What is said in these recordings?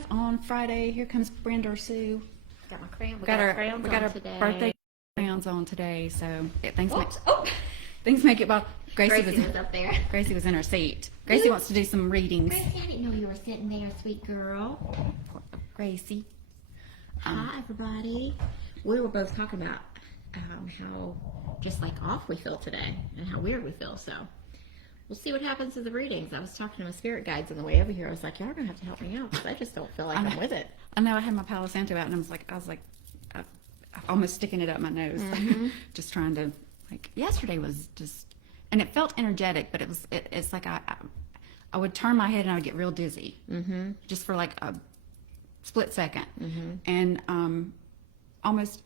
live on Friday. Here comes Brenda or Sue. Got my crayons. We got our today. birthday crayons on today, so things make it. Well, Gracie was up there. Gracie was in her seat. Gracie wants to do some readings. Gracie, I didn't know you were sitting there, sweet girl. Gracie. Hi, everybody. We were both talking about how just like off we feel today and how weird we feel. So we'll see what happens to the readings. I was talking to my spirit guides on the way over here. I was like, y'all are gonna have to help me out because I just don't feel like I'm with it. I know I had my Palo Santo out, and I was like, almost sticking it up my nose, just trying to Yesterday was just, and it felt energetic, but it's like I would turn my head and I would get real dizzy, just for like a split second, and almost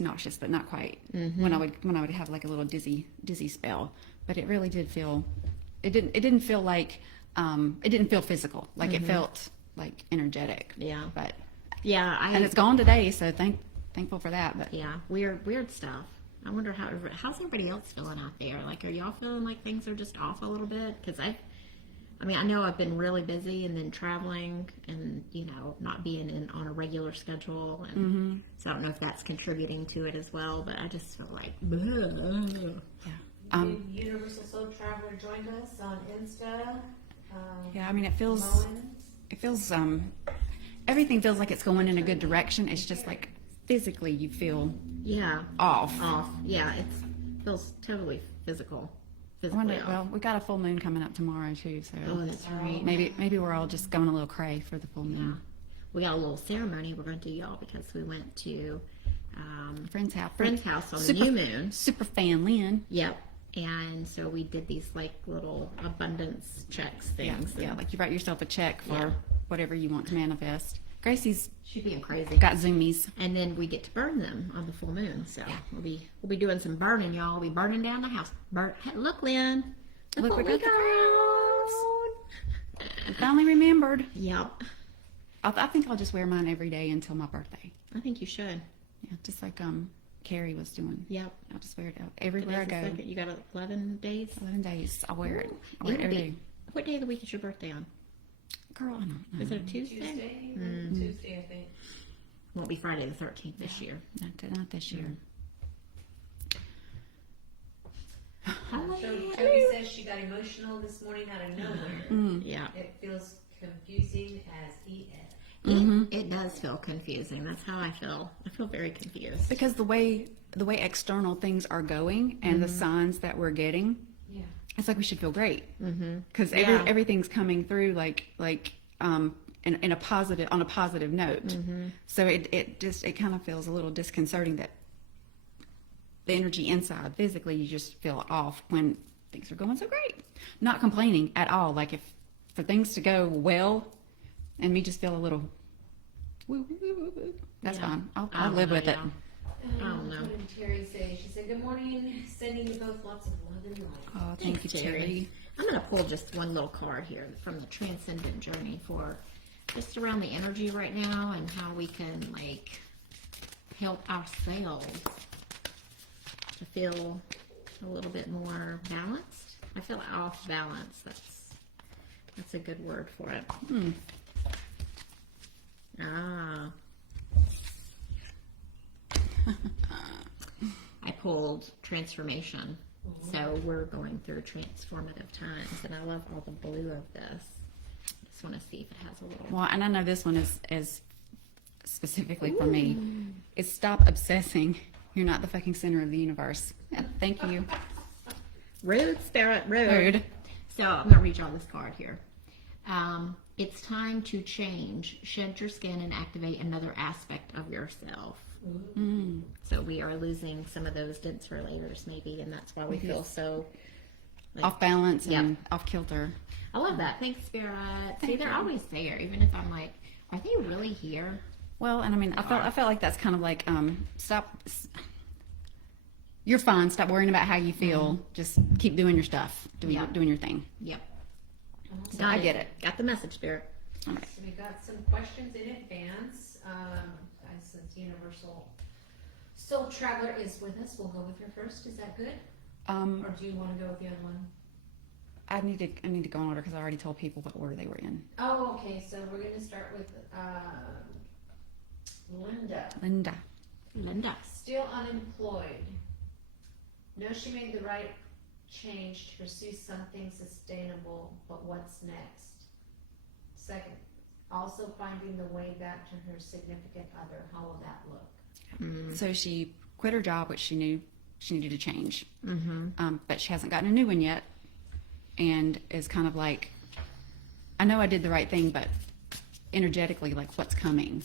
nauseous, but not quite. When I would have like a little dizzy spell, but it really did feel. It didn't feel like it didn't feel physical. Like it felt like energetic. Yeah. But and it's gone today, so thankful for that. But yeah, weird stuff. I wonder how's everybody else feeling out there? Like, are y'all feeling like things are just off a little bit? Because I know I've been really busy and then traveling and, not being on a regular schedule. And so I don't know if that's contributing to it as well, but I just feel like, bleh. Yeah. Universal Soul Traveler joined us on Insta. It feels, everything feels like it's going in a good direction. It's just like physically you feel off. Yeah, it feels totally physical. Well, we got a full moon coming up tomorrow too, so that's right. Maybe we're all just going a little cray for the full moon. Yeah. We got a little ceremony we're going to do, y'all, because we went to friend's house on the new moon. Super fan Lynn. Yep. And so we did these little abundance checks things. Yeah, like you write yourself a check for whatever you want to manifest. Gracie's being crazy. Got zoomies. And then we get to burn them on the full moon. So we'll be doing some burning, y'all. We'll be burning down the house. Look, Lynn. Look, we got the crowns. I finally remembered. Yep. I think I'll just wear mine every day until my birthday. I think you should. Yeah, just like Carrie was doing. Yep. I'll just wear it out everywhere I go. You got 11 days? 11 days. I'll wear it. I'll wear it every day. What day of the week is your birthday on? Girl, I don't know. Is it a Tuesday? Tuesday, I think. Won't be Friday the 13th this year. Not this year. Tovi says she got emotional this morning out of nowhere. Yeah. It feels confusing as EF. It does feel confusing. That's how I feel. I feel very confused. Because the way external things are going and the signs that we're getting, it's like we should feel great. Because everything's coming through in a positive note. So it kind of feels a little disconcerting that the energy inside physically, you just feel off when things are going so great. Not complaining at all. Like if for things to go well and me just feel a little woo, that's fine. I'll live with it. I don't know. What did Terri say? She said, good morning, sending you both lots of love and light. Oh, thank you, Terri. I'm going to pull just one little card here from the Transcendent Journey for just around the energy right now and how we can help ourselves to feel a little bit more balanced. I feel off balance. That's a good word for it. I pulled transformation. So we're going through transformative times, and I love all the blue of this. Just want to see if it has a little. Well, and I know this one is specifically for me. It's stop obsessing. You're not the fucking center of the universe. Yeah, thank you. Rude, spirit, rude. So I'm going to read y'all this card here. It's time to change. Shed your skin and activate another aspect of yourself. So we are losing some of those denser layers maybe, and that's why we feel so off balance and off kilter. I love that. Thanks, Spirit. See, they're always there, even if I'm like, are they really here? Well, and I mean, I felt like that's kind of like stop. You're fine. Stop worrying about how you feel. Just keep doing your stuff, doing your thing. Yep. So I get it. Got the message, Spirit. All right. So we got some questions in advance. Since Universal Soul Traveler is with us, we'll go with her first. Is that good? Or do you want to go with the other one? I need to go in order because I already told people what order they were in. Oh, okay, so we're gonna start with, Linda. Still unemployed. Know she made the right change to pursue something sustainable, but what's next? Second, also finding the way back to her significant other. How will that look? So she quit her job, which she knew she needed to change. But she hasn't gotten a new one yet, and is kind of like, I know I did the right thing, but energetically, like, what's coming?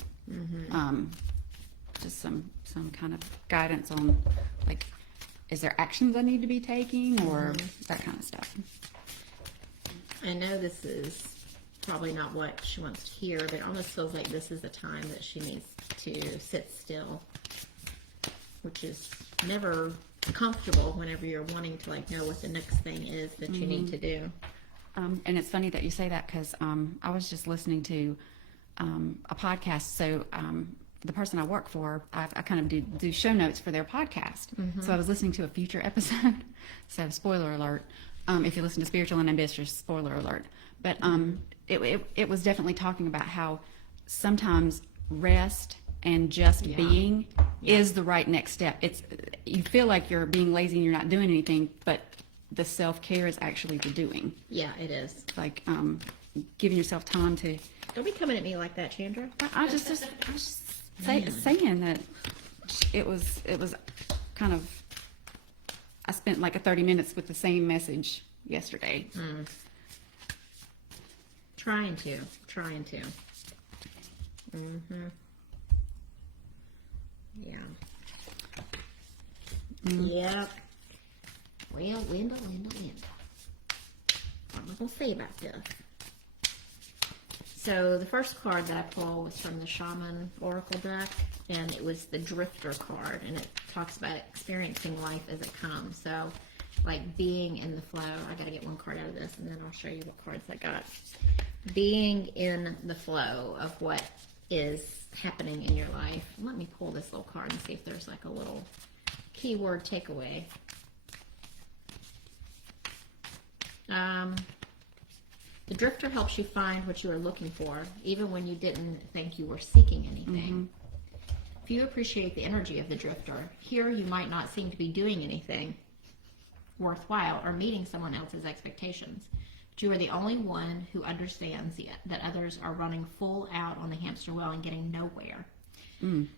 Just some kind of guidance on, like, is there actions I need to be taking, or that kind of stuff. I know this is probably not what she wants to hear, but it almost feels like this is the time that she needs to sit still, which is never comfortable whenever you're wanting to, like, know what the next thing is that you need to do. And it's funny that you say that because I was just listening to a podcast. So the person I work for, I kind of do show notes for their podcast. So I was listening to a future episode. So spoiler alert, if you listen to Spiritual and Ambitious, spoiler alert. But it was definitely talking about how sometimes rest and just being is the right next step. You feel like you're being lazy and you're not doing anything, but the self-care is actually the doing. Yeah, it is. Like giving yourself time to. Don't be coming at me like that, Chandra. I was just saying that it was kind of. I spent like 30 minutes with the same message yesterday. Trying to. Yeah. Yep. Well, Linda. What am I going to say about this? So the first card that I pulled was from the Shaman Oracle deck, and it was the Drifter card, and it talks about experiencing life as it comes. So, like, being in the flow. I got to get one card out of this, and then I'll show you what cards I got. Being in the flow of what is happening in your life. Let me pull this little card and see if there's like a little keyword takeaway. The Drifter helps you find what you are looking for, even when you didn't think you were seeking anything. If you appreciate the energy of the Drifter, here you might not seem to be doing anything worthwhile or meeting someone else's expectations. But you are the only one who understands that others are running full out on the hamster wheel and getting nowhere.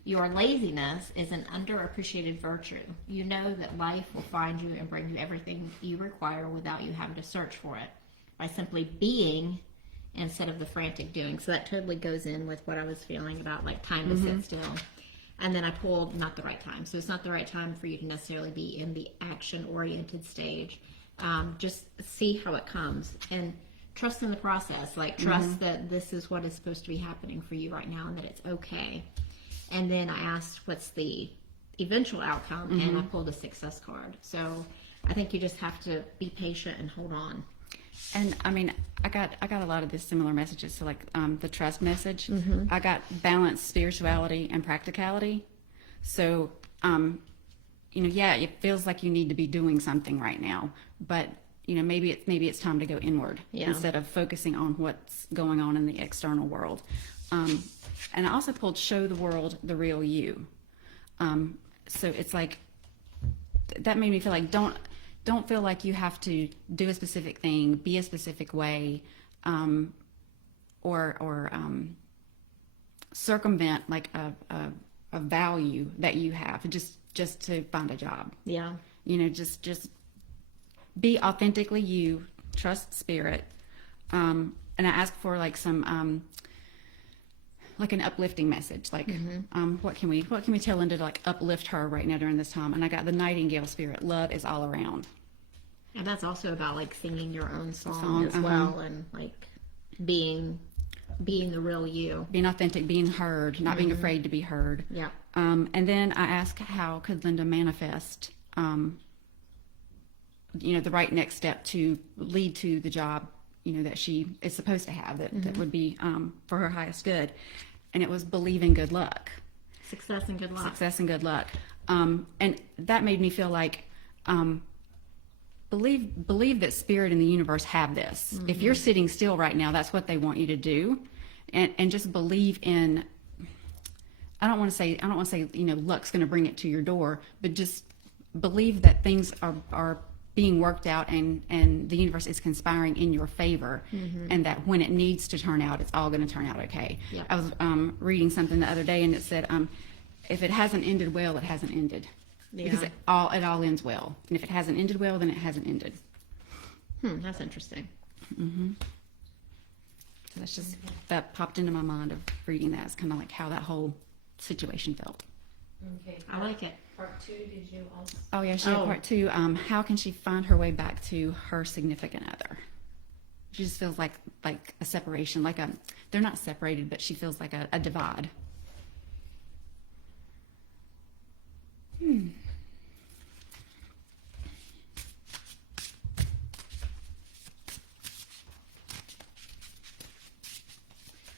Your laziness is an underappreciated virtue. You know that life will find you and bring you everything you require without you having to search for it, by simply being instead of the frantic doing. So that totally goes in with what I was feeling about, like, time to sit still. And then I pulled not the right time. So it's not the right time for you to necessarily be in the action-oriented stage. Just see how it comes and trust in the process. Like, trust that this is what is supposed to be happening for you right now and that it's okay. And then I asked, what's the eventual outcome? And I pulled a success card. So I think you just have to be patient and hold on. And I mean, I got a lot of these similar messages. So like the trust message, I got balance, spirituality, and practicality. So, it feels like you need to be doing something right now, but maybe it's time to go inward instead of focusing on what's going on in the external world. And I also pulled show the world the real you. So it's like that made me feel like don't feel like you have to do a specific thing, be a specific way, or circumvent like a value that you have just to find a job. Yeah. Just be authentically you, trust spirit. And I asked for like some like an uplifting message, like what can we tell Linda to like uplift her right now during this time? And I got the Nightingale spirit. Love is all around. And that's also about like singing your own song as well, and like being the real you, being authentic, being heard, not being afraid to be heard. Yeah. And then I asked, how could Linda manifest, the right next step to lead to the job, that she is supposed to have, that would be for her highest good. And it was believe in good luck. Success and good luck. Success and good luck. And that made me feel like believe that spirit and the universe have this. If you're sitting still right now, that's what they want you to do, and just believe in. I don't want to say luck's going to bring it to your door, but just believe that things are being worked out, and the universe is conspiring in your favor, and that when it needs to turn out, it's all going to turn out okay. Yep. I was reading something the other day, and it said, if it hasn't ended well, it hasn't ended. Yeah. Because it all ends well. And if it hasn't ended well, then it hasn't ended. That's interesting. So that's just, that popped into my mind of reading that. It's kind of like how that whole situation felt. Okay. I like it. Part 2, did you also? Oh, yeah, she had part 2. How can she find her way back to her significant other? She just feels like a separation, they're not separated, but she feels like a divide.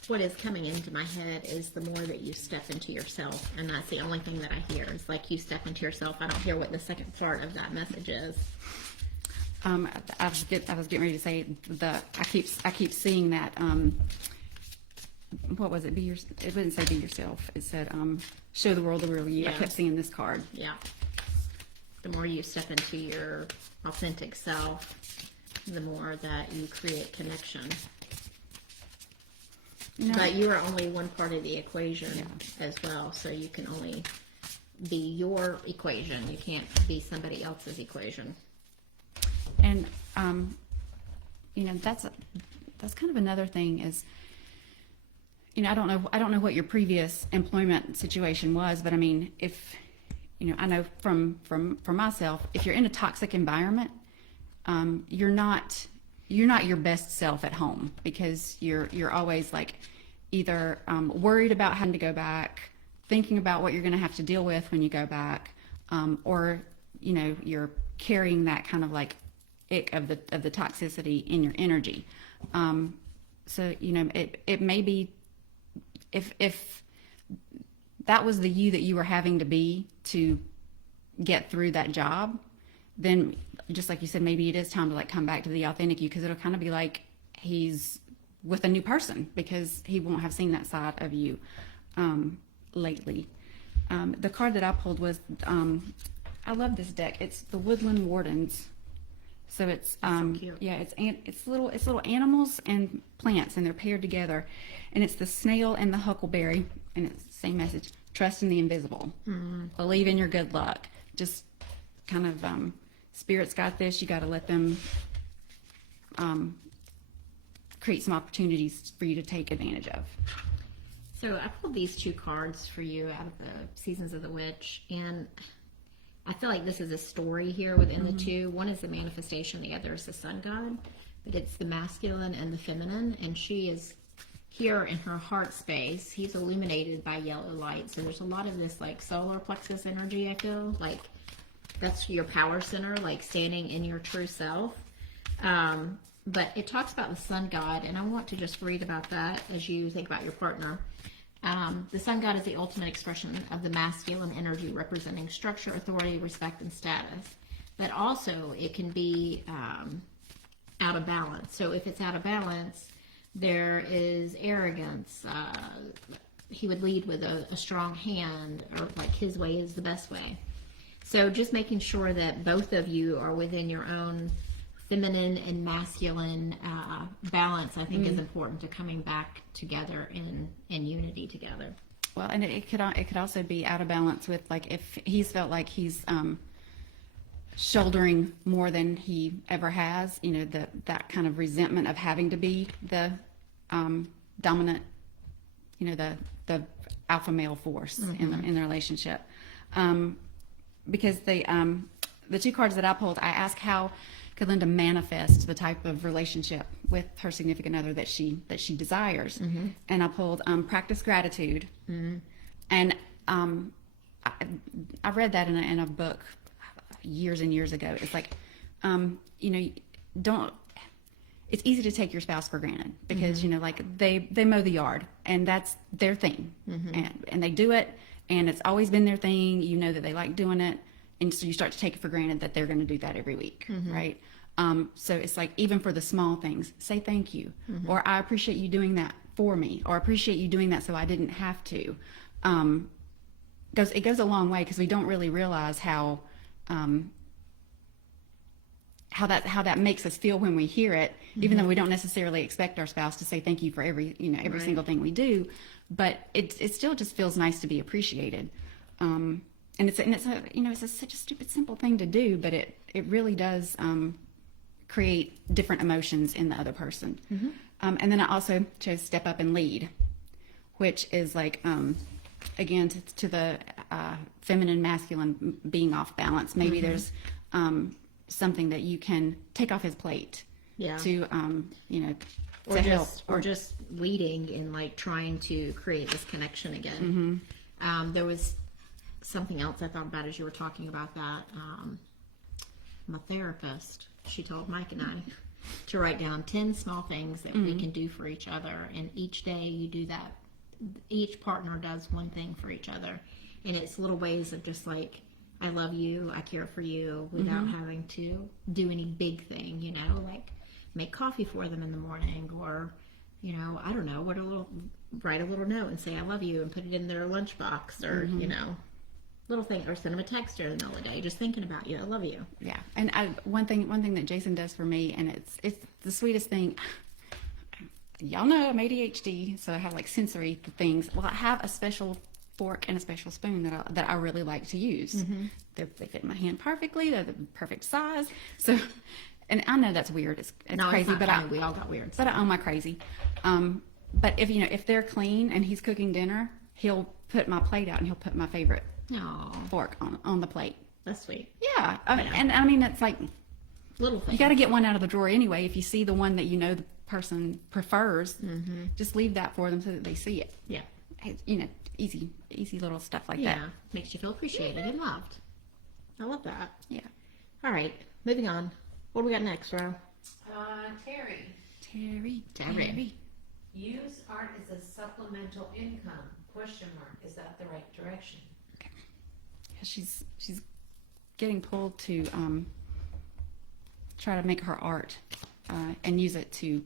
What is coming into my head is the more that you step into yourself, and that's the only thing that I hear is like you step into yourself. I don't hear what the second part of that message is. I was getting ready to say I keep seeing that. What was it? It wouldn't say be yourself. It said show the world the real you. Yeah. I kept seeing this card. Yeah. The more you step into your authentic self, the more that you create connection. But you are only one part of the equation as well, so you can only be your equation. You can't be somebody else's equation. And that's kind of another thing is, I don't know what your previous employment situation was, but I mean, if I know from myself, if you're in a toxic environment, you're not your best self at home, because you're always like either worried about having to go back, thinking about what you're going to have to deal with when you go back, or you're carrying that kind of like ick of the toxicity in your energy. So it may be, if that was the you that you were having to be to get through that job, then just like you said, maybe it is time to like come back to the authentic you, because it'll kind of be like he's with a new person, because he won't have seen that side of you lately. The card that I pulled was I love this deck. It's the Woodland Wardens. So it's so cute. Yeah, it's little animals and plants, and they're paired together, and it's the snail and the huckleberry, and it's the same message: trust in the invisible, believe in your good luck. Just kind of spirit's got this. You got to let them create some opportunities for you to take advantage of. So I pulled these 2 cards for you out of the Seasons of the Witch, and I feel like this is a story here within the 2. One is the manifestation, the other is the sun god, but it's the masculine and the feminine, and she is here in her heart space. He's illuminated by yellow light, so there's a lot of this like solar plexus energy. I feel like that's your power center, like standing in your true self. But it talks about the sun god, and I want to just read about that as you think about your partner. The sun god is the ultimate expression of the masculine energy, representing structure, authority, respect, and status. But also, it can be out of balance. So if it's out of balance, there is arrogance. He would lead with a strong hand, or like his way is the best way. So just making sure that both of you are within your own feminine and masculine balance, I think, is important to coming back together in unity together. Well, and it could also be out of balance with, like, if he's felt like he's shouldering more than he ever has, that kind of resentment of having to be the dominant, the alpha male force in the relationship. Because the 2 cards that I pulled, I asked how could Linda manifest the type of relationship with her significant other that she desires. And I pulled practice gratitude. And I read that in a book years and years ago. It's like, it's easy to take your spouse for granted, because like they mow the yard, and that's their thing, and they do it, and it's always been their thing. That they like doing it. and so you start to take it for granted that they're going to do that every week, right? So it's like, even for the small things, say thank you, or I appreciate you doing that for me, or I appreciate you doing that so I didn't have to. It goes a long way, because we don't really realize how that makes us feel when we hear it, even though we don't necessarily expect our spouse to say thank you for every single thing we do, but it still just feels nice to be appreciated. And it's such a stupid simple thing to do, but it really does create different emotions in the other person. And then I also chose step up and lead, which is like, again, to the feminine, masculine being off balance. Maybe there's something that you can take off his plate to, or just leading and like trying to create this connection again. There was something else I thought about as you were talking about that. My therapist, she told Mike and I to write down 10 small things that we can do for each other, and each day you do that. Each partner does one thing for each other, and it's little ways of just like, I love you, I care for you, without having to do any big thing, like make coffee for them in the morning, or I don't know, write a little note and say I love you and put it in their lunchbox, or little thing, or send them a text during the middle of the day, just thinking about you, I love you. Yeah. And one thing that Jason does for me, and it's the sweetest thing. Y'all know I'm ADHD, so I have like sensory things. Well, I have a special fork and a special spoon that I really like to use. They fit my hand perfectly. They're the perfect size. So, and I know that's weird. It's crazy, but we all got weird. But I own my crazy. But if they're clean and he's cooking dinner, he'll put my plate out and he'll put my favorite fork on the plate. That's sweet. Yeah, and I mean, it's like little things. You got to get one out of the drawer anyway. If you see the one that the person prefers, just leave that for them so that they see it. Yeah. Easy little stuff like that. Yeah, makes you feel appreciated and loved. I love that. Yeah. All right, moving on. What do we got next, Ro? Terri. Use art as a supplemental income? ? Is that the right direction? Okay. Yeah, she's getting pulled to try to make her art and use it to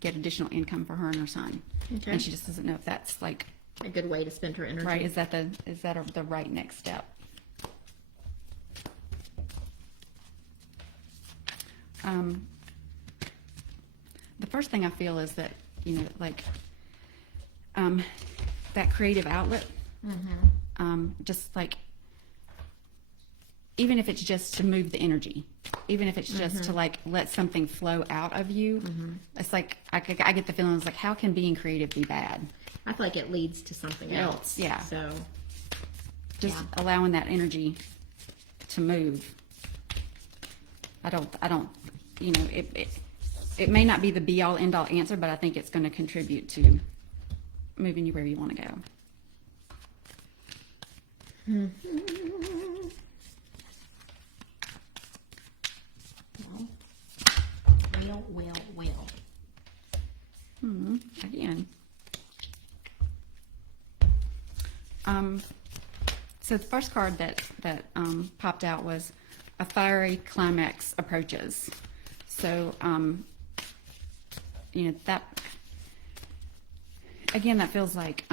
get additional income for her and her son. Okay. And she just doesn't know if that's like a good way to spend her energy. Right? Is that the right next step? The first thing I feel is that that creative outlet, just like, even if it's just to move the energy, even if it's just to like let something flow out of you, it's like I get the feeling, it's like, how can being creative be bad? I feel like it leads to something else. Yeah. So just allowing that energy to move. I don't. It may not be the be all end all answer, but I think it's going to contribute to moving you where you want to go. Well. Again. So the first card that popped out was a fiery climax approaches. So, that, again, that feels like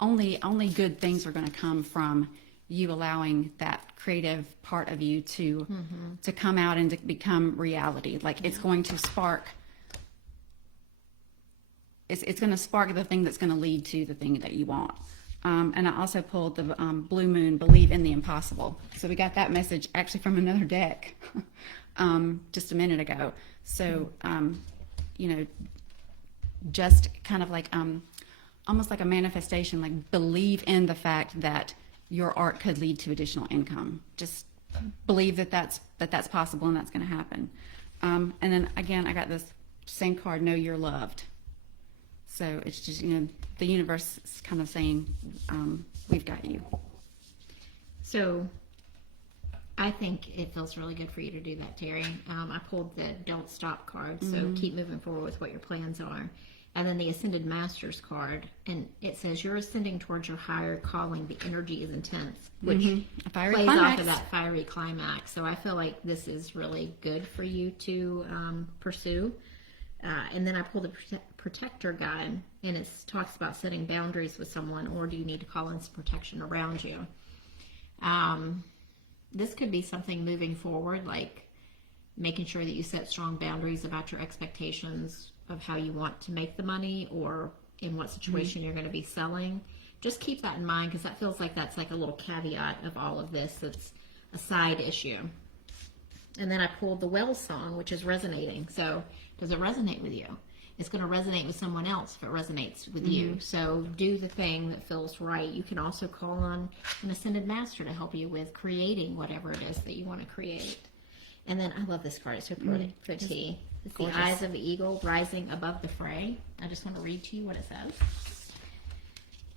only good things are going to come from you allowing that creative part of you to come out and to become reality. Like, it's going to spark. It's going to spark the thing that's going to lead to the thing that you want. And I also pulled the Blue Moon, Believe in the Impossible. So we got that message actually from another deck just a minute ago. So, just kind of like almost like a manifestation, like believe in the fact that your art could lead to additional income. Just believe that that's possible and that's going to happen. And then again, I got this same card, Know You're Loved. So it's just, the universe is kind of saying, we've got you. So I think it feels really good for you to do that, Terri. I pulled the Don't Stop card, so keep moving forward with what your plans are. And then the Ascended Masters card, and it says you're ascending towards your higher calling. The energy is intense, which A fiery plays climax. off of that fiery climax. So I feel like this is really good for you to pursue. And then I pulled the protector guide, and it talks about setting boundaries with someone, or do you need to call in some protection around you? This could be something moving forward, like making sure that you set strong boundaries about your expectations of how you want to make the money, or in what situation you're going to be selling. Just keep that in mind, because that feels like that's like a little caveat of all of this. That's a side issue. And then I pulled the Well song, which is resonating. So does it resonate with you? It's going to resonate with someone else if it resonates with you. So do the thing that feels right. You can also call on an Ascended Master to help you with creating whatever it is that you want to create. And then I love this card. It's so pretty. It's gorgeous. the eyes of the eagle rising above the fray. I just want to read to you what it says.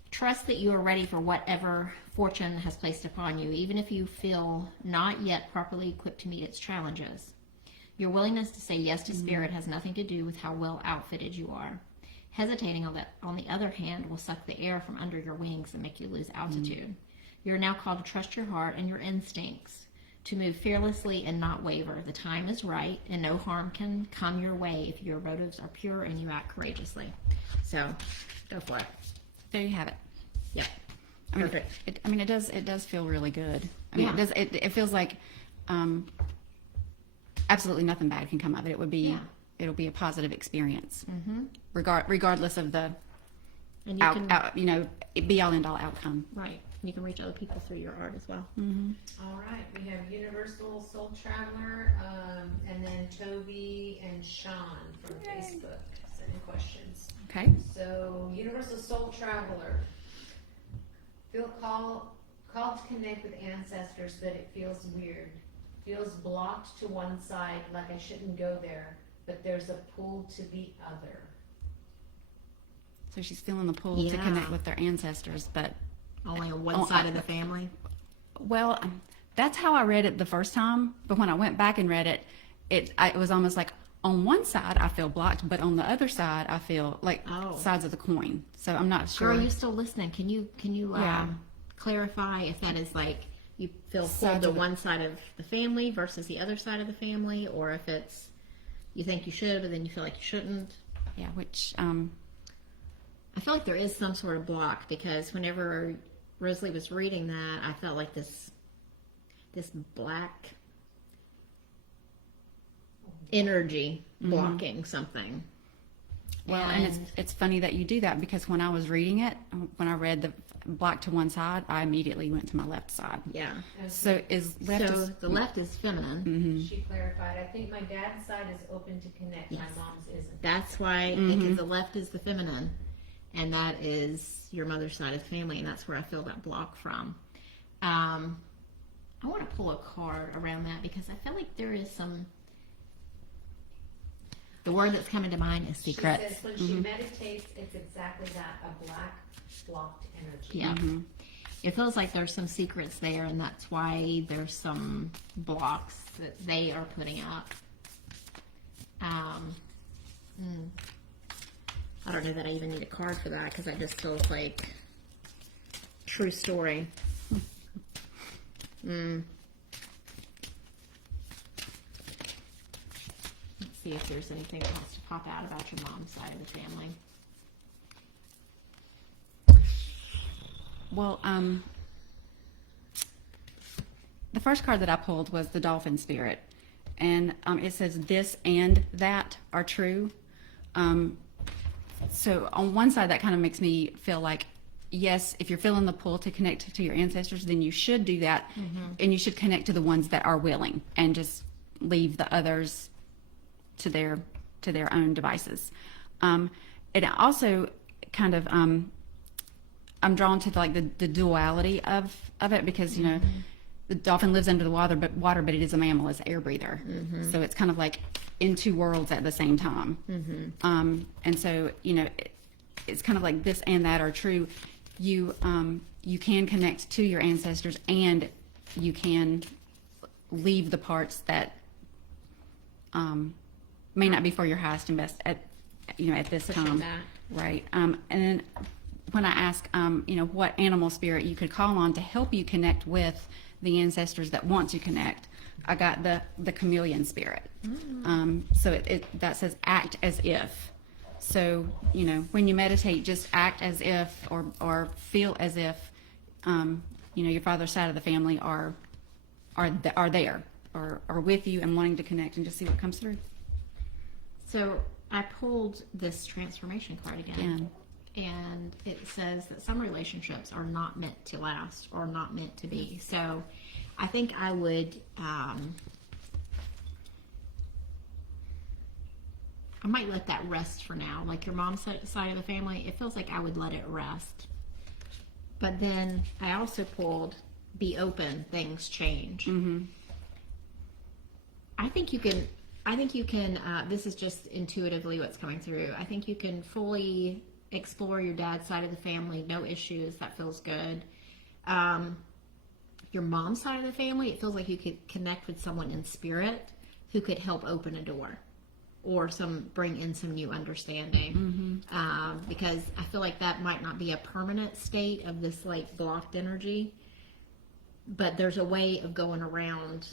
Trust that you are ready for whatever fortune has placed upon you, even if you feel not yet properly equipped to meet its challenges. Your willingness to say yes to spirit has nothing to do with how well outfitted you are. Hesitating on the other hand, will suck the air from under your wings and make you lose altitude. You are now called to trust your heart and your instincts, to move fearlessly and not waver. The time is right, and no harm can come your way if your motives are pure and you act courageously. So, go for it. There you have it. Yep. I mean, Perfect. it does feel really good. I mean, Yeah. it feels like absolutely nothing bad can come of it. It would be, Yeah. it'll be a positive experience, regardless of the And you can, be all end all outcome. right. You can reach other people through your art as well. All right, we have Universal Soul Traveler, and then Tovi and Shaun from Facebook sending questions. Okay. So, Universal Soul Traveler, feel called to connect with ancestors, but it feels weird. Feels blocked to one side, like I shouldn't go there, but there's a pull to the other. So she's feeling the pull to Yeah. connect with their ancestors, but Only on one side of the family. well, that's how I read it the first time. But when I went back and read it, it was almost like on one side I feel blocked, but on the other side I feel like sides of the coin. So I'm not sure. Girl, are you still listening? Can you Yeah. clarify if that is like you feel pulled Sides to of the- one side of the family versus the other side of the family, or if it's you think you should but then you feel like you shouldn't? Yeah, which I feel like there is some sort of block, because whenever Rosalie was reading that, I felt like this black energy blocking something. well, and it's funny that you do that, because when I was reading it, when I read the block to one side, I immediately went to my left side. Yeah. So The left is feminine. She clarified, I think my dad's side is open to connect, my mom's isn't. That's why, because the left is the feminine, and that is your mother's side of the family, and that's where I feel that block from. I want to pull a card around that, because I feel like there is some. The word that's coming to mind is secrets. She says when she meditates, it's exactly that, a black blocked energy. Yeah. It feels like there's some secrets there, and that's why there's some blocks that they are putting up. I don't know that I even need a card for that, because that just feels like true story. Let's see if there's anything that has to pop out about your mom's side of the family. Well, the first card that I pulled was the Dolphin Spirit, and it says this and that are true. So on one side, that kind of makes me feel like, yes, if you're feeling the pull to connect to your ancestors, then you should do that, and you should connect to the ones that are willing, and just leave the others to their own devices. It also kind of I'm drawn to like the duality of it, because the dolphin lives under the water, but it is a mammal, it's an air breather. So it's kind of like in two worlds at the same time. And so it's kind of like this and that are true. You can connect to your ancestors, and you can leave the parts that may not be for your highest and best at this Pushing time. back. Right. And then when I ask, what animal spirit you could call on to help you connect with the ancestors that want to connect, I got the chameleon spirit. So that says act as if. So, when you meditate, just act as if or feel as if, your father's side of the family are there or are with you and wanting to connect, and just see what comes through. So I pulled this transformation card again. And it says that some relationships are not meant to last or not meant to be. So I think I would, I might let that rest for now. Like your mom's side of the family, it feels like I would let it rest. But then I also pulled be open, things change. I think you can, this is just intuitively what's coming through. I think you can fully explore your dad's side of the family, no issues, that feels good. Your mom's side of the family, it feels like you could connect with someone in spirit who could help open a door or bring in some new understanding. Because I feel like that might not be a permanent state of this like blocked energy, but there's a way of going around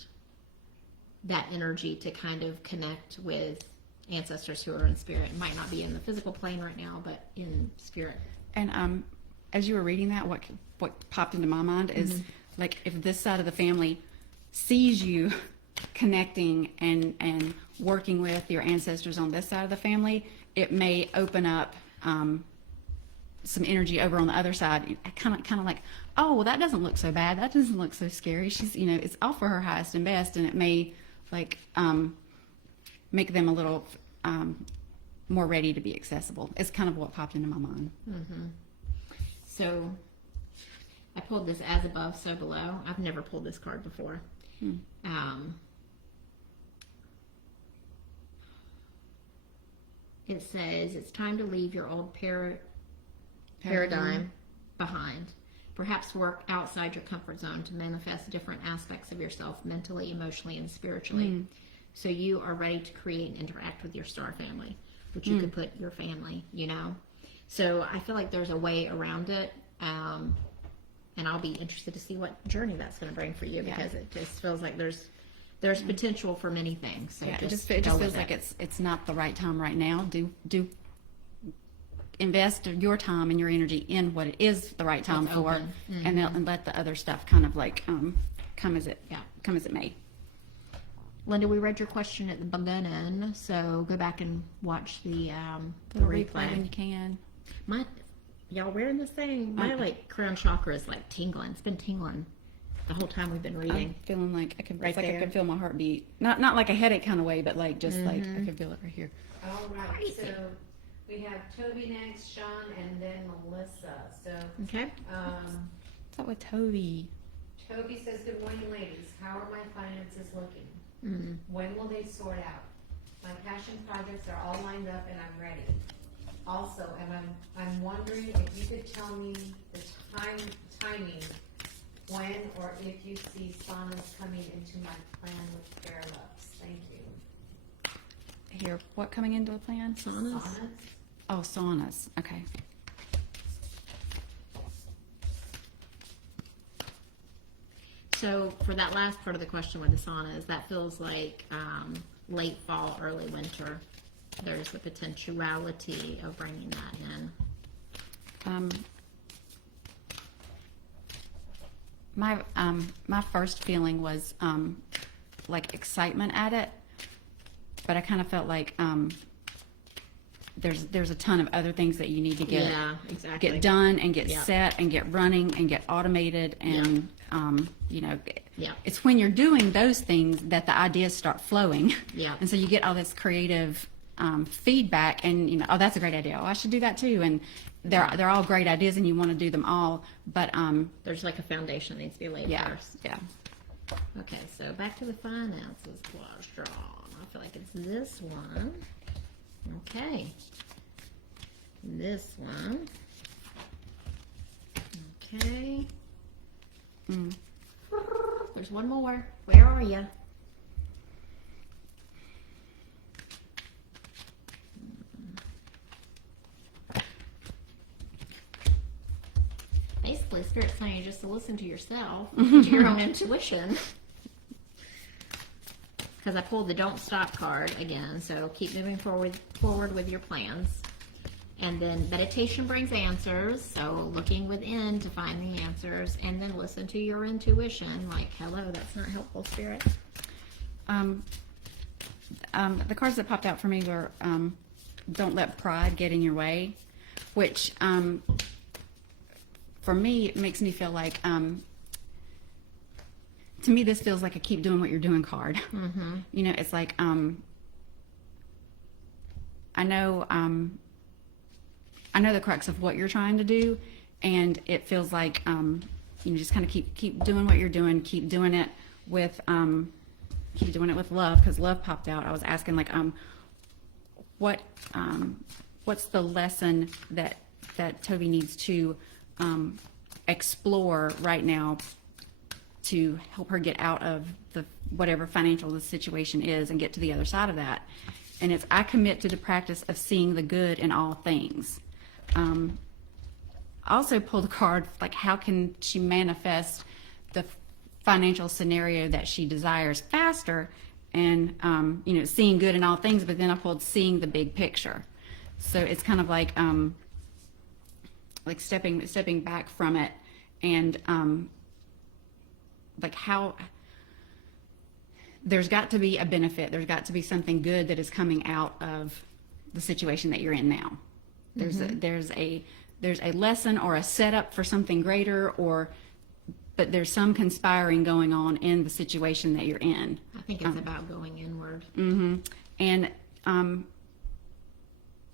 that energy to kind of connect with ancestors who are in spirit. It might not be in the physical plane right now, but in spirit. And as you were reading that, what popped into my mind is like if this side of the family sees you connecting and working with your ancestors on this side of the family, it may open up some energy over on the other side. Kind of like, oh, well, that doesn't look so bad. That doesn't look so scary. She's, it's all for her highest and best, and it may like make them a little more ready to be accessible. It's kind of what popped into my mind. So I pulled this as above, so below. I've never pulled this card before. It says it's time to leave your old paradigm behind. Perhaps work outside your comfort zone to manifest different aspects of yourself mentally, emotionally, and spiritually. So you are ready to create and interact with your star family, which you could put your family, So I feel like there's a way around it. And I'll be interested to see what journey that's going to bring for you, because it just feels like there's potential for many things. So it just feels like it's not the right time right now. Do invest your time and your energy in what it is the right time for, and let the other stuff kind of like come as it may. Linda, we read your question at the beginning, so go back and watch the replay when you can. Y'all wearing this thing? My like crown chakra is like tingling. It's been tingling the whole time we've been reading. I'm feeling like I can, Right it's like there. I can feel my heartbeat. Not like a headache kind of way, but like just like I can feel it right here. All right, so we have Tovi next, Shaun, and then Melissa. So, Okay. What's up with Tovi? Tovi says, "Good morning, ladies. How are my finances looking? When will they sort out? My passion projects are all lined up and I'm ready. Also, I'm wondering if you could tell me the timing when or if you see saunas coming into my plan with Fairlux. Thank you." Here, what coming into a plan? Saunas? Oh, saunas. Okay. So for that last part of the question with the saunas, that feels like late fall, early winter. There's the potentiality of bringing that in. My first feeling was like excitement at it, but I kind of felt like there's a ton of other things that you need to get done and get set and get running and get automated and it's when you're doing those things that the ideas start flowing. And so you get all this creative feedback, and oh, that's a great idea. Oh, I should do that too. And they're all great ideas, and you want to do them all, but there's like a foundation that needs to be laid first. Okay, so back to the finances question. I feel like it's this one. Okay, this one. Okay. There's one more. Where are you? basically Spirit's telling you just to listen to yourself, to your own intuition. Because I pulled the don't stop card again, so keep moving forward with your plans. And then meditation brings answers, so looking within to find the answers, and then listen to your intuition, like, hello, that's not helpful, Spirit. The cards that popped out for me were don't let pride get in your way, which for me, it makes me feel like, to me, this feels like a keep doing what you're doing card. Mm-hmm. You know, it's like, I know the crux of what you're trying to do, and it feels like, just kind of keep doing what you're doing, keep doing it with love, because love popped out. I was asking, like, what's the lesson that Tovi needs to explore right now to help her get out of the whatever financial the situation is and get to the other side of that. And it's, I commit to the practice of seeing the good in all things. I also pulled a card, like, how can she manifest the financial scenario that she desires faster, and seeing good in all things. But then I pulled seeing the big picture. So it's kind of like stepping back from it, and like how there's got to be a benefit. There's got to be something good that is coming out of the situation that you're in now. There's a lesson or a setup for something greater, but there's some conspiring going on in the situation that you're in. I think it's about going inward. Mm-hmm. And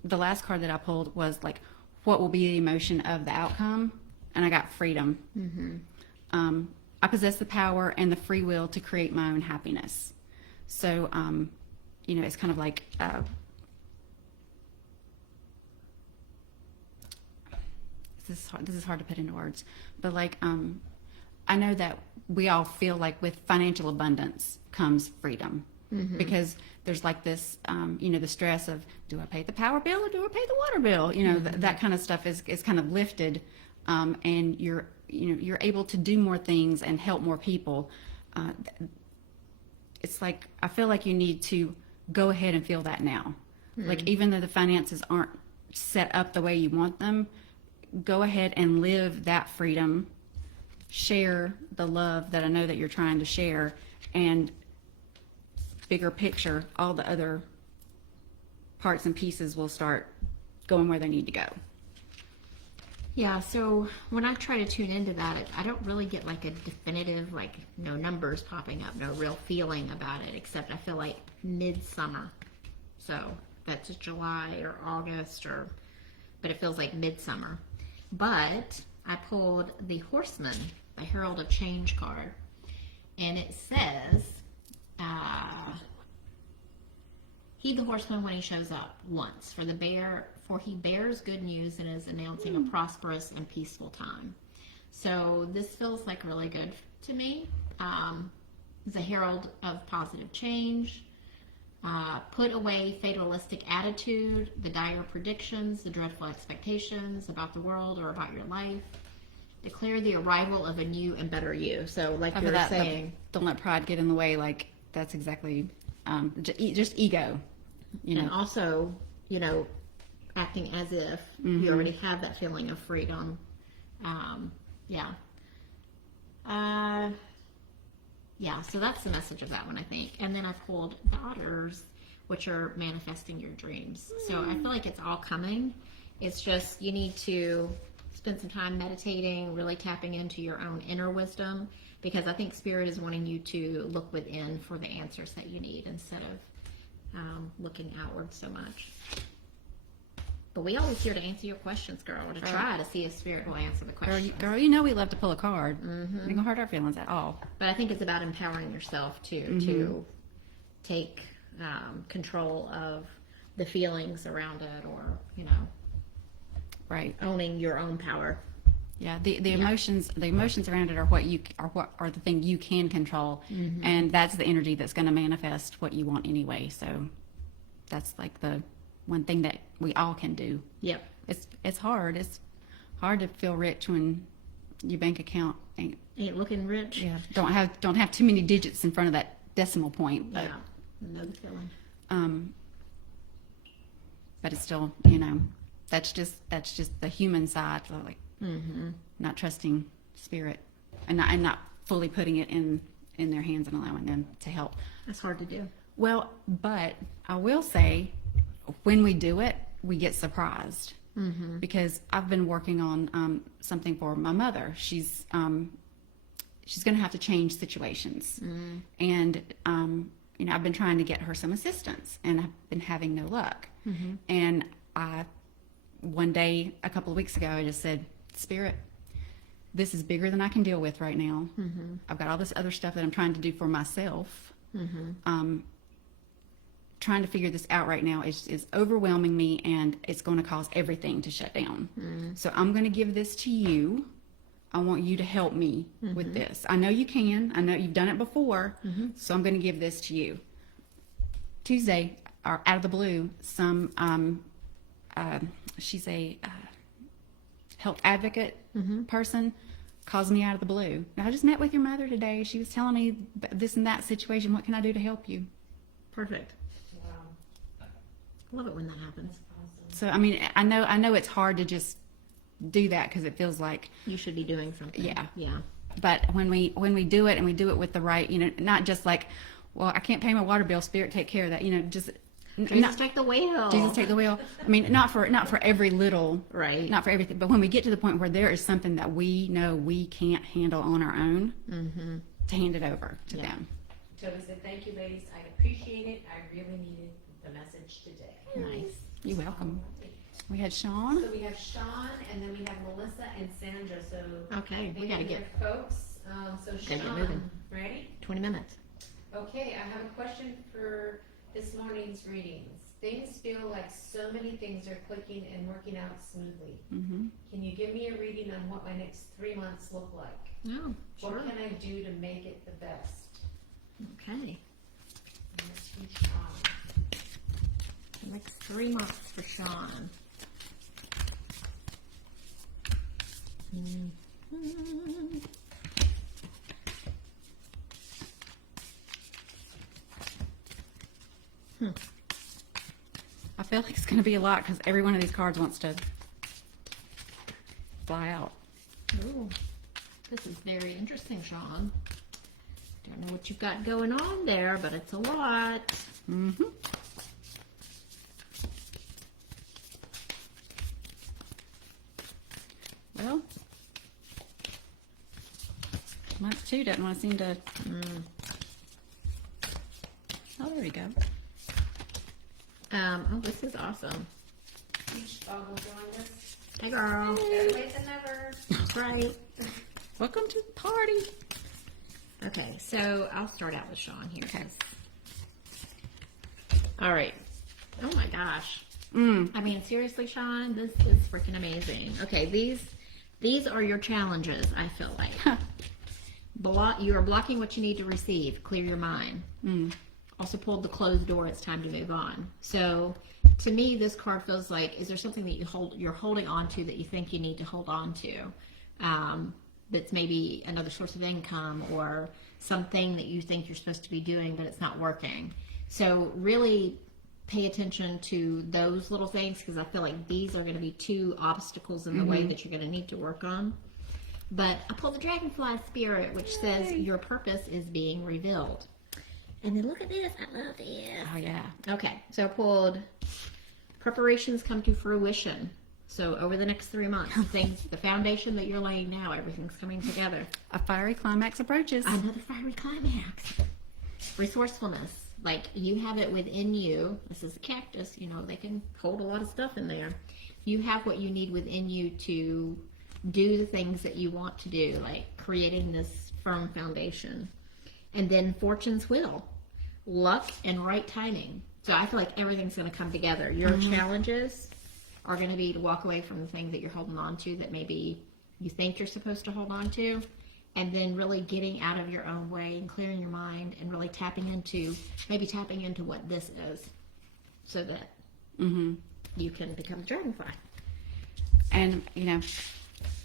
the last card that I pulled was like, what will be the emotion of the outcome? And I got freedom. Mm-hmm. I possess the power and the free will to create my own happiness. So, it's kind of like, this is hard to put into words, but like, I know that we all feel like with financial abundance comes freedom. Mm-hmm. Because there's like this, the stress of, do I pay the power bill or do I pay the water bill? Mm-hmm. That kind of stuff is kind of lifted, and you're able to do more things and help more people. It's like, I feel like you need to go ahead and feel that now. Mm-hmm. Like, even though the finances aren't set up the way you want them, go ahead and live that freedom, share the love that I know that you're trying to share, and bigger picture, all the other parts and pieces will start going where they need to go. Yeah, so when I try to tune into that, I don't really get like a definitive, like, no numbers popping up, no real feeling about it, except I feel like midsummer. So that's July or August, but it feels like midsummer. But I pulled the Horseman, the Herald of Change card, and it says, heed the horseman when he shows up once, for he bears good news and is announcing a prosperous and peaceful time. So this feels like really good to me. It's a herald of positive change. Put away fatalistic attitude, the dire predictions, the dreadful expectations about the world or about your life. Declare the arrival of a new and better you. So like you were saying, don't let pride get in the way. Like, that's exactly just ego. And also, acting as if mm-hmm. you already have that feeling of freedom. So that's the message of that one, I think. And then I pulled daughters, which are manifesting your dreams. So I feel like it's all coming. It's just you need to spend some time meditating, really tapping into your own inner wisdom, because I think Spirit is wanting you to look within for the answers that you need instead of looking outward so much. But we always here to answer your questions, girl, to try to see if Spirit will answer the questions. Girl, we love to pull a card. Mm-hmm. It ain't gonna hurt our feelings at all. But I think it's about empowering yourself too, mm-hmm. to take control of the feelings around it, or right, owning your own power. Yeah, the emotions around it are what are the thing you can control, mm-hmm. and that's the energy that's going to manifest what you want anyway. So that's like the one thing that we all can do. Yep. It's hard. It's hard to feel rich when your bank account ain't looking rich. don't have too many digits in front of that decimal point. But, Yeah, I know the feeling. but it's still, that's just the human side, so like not trusting spirit and not fully putting it in their hands and allowing them to help. That's hard to do. Well, but I will say, when we do it, we get surprised because I've been working on something for my mother. She's going to have to change situations, and I've been trying to get her some assistance, and I've been having no luck. And one day, a couple of weeks ago, I just said, Spirit, this is bigger than I can deal with right now. I've got all this other stuff that I'm trying to do for myself. Trying to figure this out right now is overwhelming me, and it's going to cause everything to shut down. So I'm going to give this to you. I want you to help me with this. I know you can. I know you've done it before. So I'm going to give this to you. Tuesday, or out of the blue, she's a health advocate person, calls me out of the blue. I just met with your mother today. She was telling me this and that situation. What can I do to help you? Perfect. Wow. Love it when that happens. So I mean, I know it's hard to just do that because it feels like You should be doing something. Yeah. But when we do it, and we do it with the right, not just like, well, I can't pay my water bill. Spirit, take care of that. Just Jesus, take the wheel. Jesus, take the wheel. I mean, not for every little, Right. Not for everything, but when we get to the point where there is something that we know we can't handle on our own, to hand it over to them. Tovi said, thank you, ladies. I appreciate it. I really needed the message today. Nice. You're welcome. We had Shaun. So we have Shaun, and then we have Melissa and Sandra. So Okay, we gotta get folks. So get Shaun, moving. ready? 20 minutes. Okay, I have a question for this morning's readings. Things feel like so many things are clicking and working out smoothly. Can you give me a reading on what my next 3 months look like? Oh, sure. What can I do to make it the best? Okay. Let's see, Shaun. Next 3 months for Shaun. I feel like it's going to be a lot because every one of these cards wants to fly out. Ooh, this is very interesting, Shaun. Don't know what you've got going on there, but it's a lot. Well, month 2 doesn't want to seem to. Oh, there we go. Oh, this is awesome. BeachBoggle joined us. Hey, girl. Better late than never. That's right. Welcome to the party. Okay, so I'll start out with Shaun here. All right. Oh my gosh. I mean, seriously, Shaun, this is freaking amazing. Okay, these are your challenges, I feel like. You are blocking what you need to receive. Clear your mind. Also pulled the closed door. It's time to move on. So to me, this card feels like, is there something that you're holding on to that you think you need to hold on to? That's maybe another source of income or something that you think you're supposed to be doing, but it's not working. So really pay attention to those little things, because I feel like these are going to be 2 obstacles in the way that you're going to need to work on. But I pulled the Dragonfly Spirit, which says your purpose is being revealed. And then look at this. I love this. Oh, yeah. Okay, so I pulled preparations come to fruition. So over the next 3 months, the foundation that you're laying now, everything's coming together. A fiery climax approaches. Another fiery climax. Resourcefulness. Like, you have it within you. This is a cactus, they can hold a lot of stuff in there. You have what you need within you to do the things that you want to do, like creating this firm foundation. And then fortune's wheel, luck and right timing. So I feel like everything's going to come together. Your challenges are going to be to walk away from the thing that you're holding on to that maybe you think you're supposed to hold on to, and then really getting out of your own way and clearing your mind and really tapping into what this is, so that you can become a dragonfly. And,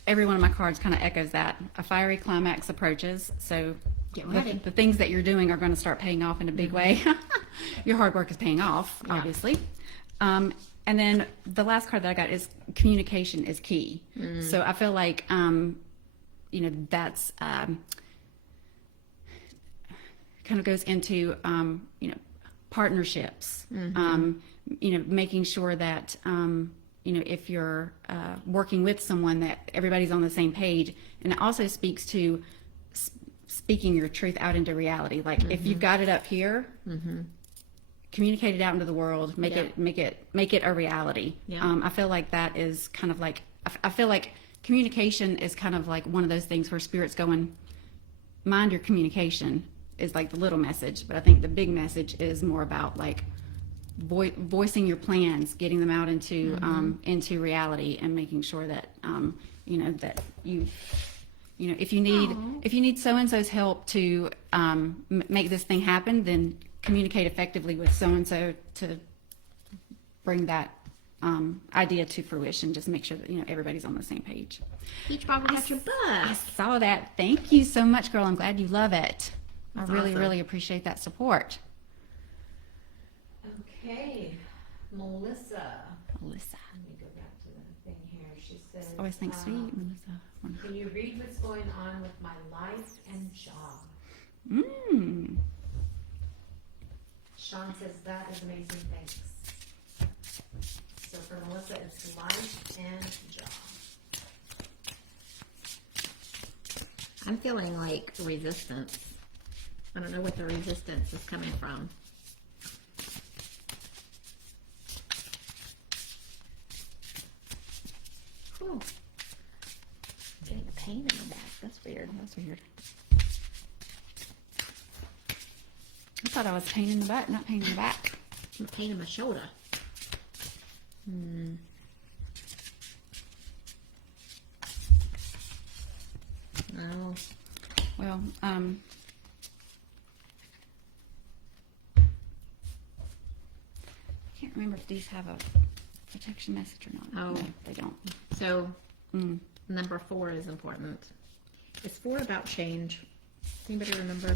every one of my cards kind of echoes that. A fiery climax approaches. So Get ready. the things that you're doing are going to start paying off in a big way. Your hard work is paying off, obviously. And then the last card that I got is communication is key. So I feel like, that's kind of goes into, partnerships, making sure that, if you're working with someone, that everybody's on the same page. And it also speaks to speaking your truth out into reality. Like if you've got it up here, communicate it out into the world, make it a reality. I feel like that is kind of like, I feel like communication is kind of like one of those things where Spirit's going, mind your communication is like the little message, but I think the big message is more about like voicing your plans, getting them out into reality, and making sure that that if you need so and so's help to make this thing happen, then communicate effectively with so and so to bring that idea to fruition. Just make sure that everybody's on the same page. BeachBoggle got your book. I saw that. Thank you so much, girl. I'm glad you love it. That's I really, awesome. really appreciate that support. Okay, Melissa. Melissa. Let me go back to the thing here. She says, Always think sweet, Melissa. can you read what's going on with my life and job? Shaun says, that is amazing, thanks. So for Melissa, it's life and job. I'm feeling like resistance. I don't know what the resistance is coming from. Cool. Getting a pain in the back. That's weird. That's weird. I thought I was pain in the butt, not pain in the back. A pain in my shoulder. No. Well, I can't remember if these have a protection message or not. Oh. No, they don't. So, number 4 is important. Is 4 about change? Anybody remember?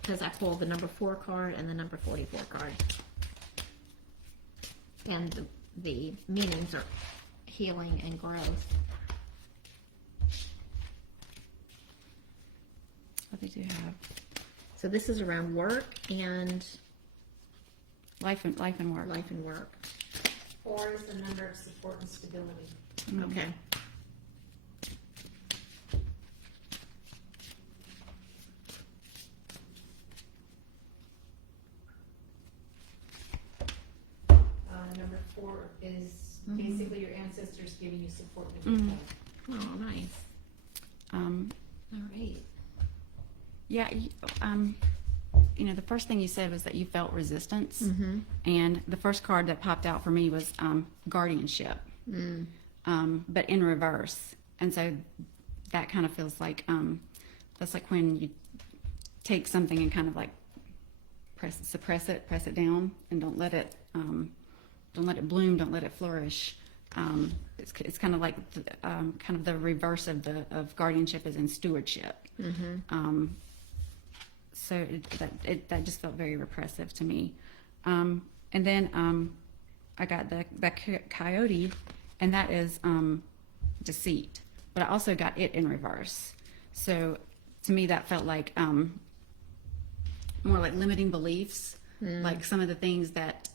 Because I pulled the number 4 card and the number 44 card. And the meanings are healing and growth. What they do have. So this is around work and Life and work. life and work. 4 is the number of support and stability. Okay. Number 4 is basically your ancestors giving you support in a good way. Oh, nice. All right. Yeah, the first thing you said was that you felt resistance, and the first card that popped out for me was guardianship, but in reverse. And so that kind of feels like that's like when you take something and kind of like press it down, and don't let it bloom, don't let it flourish. It's kind of like kind of the reverse of guardianship is in stewardship. So that just felt very repressive to me. And then I got the coyote, and that is deceit. But I also got it in reverse. So to me, that felt like more like limiting beliefs, like some of the things that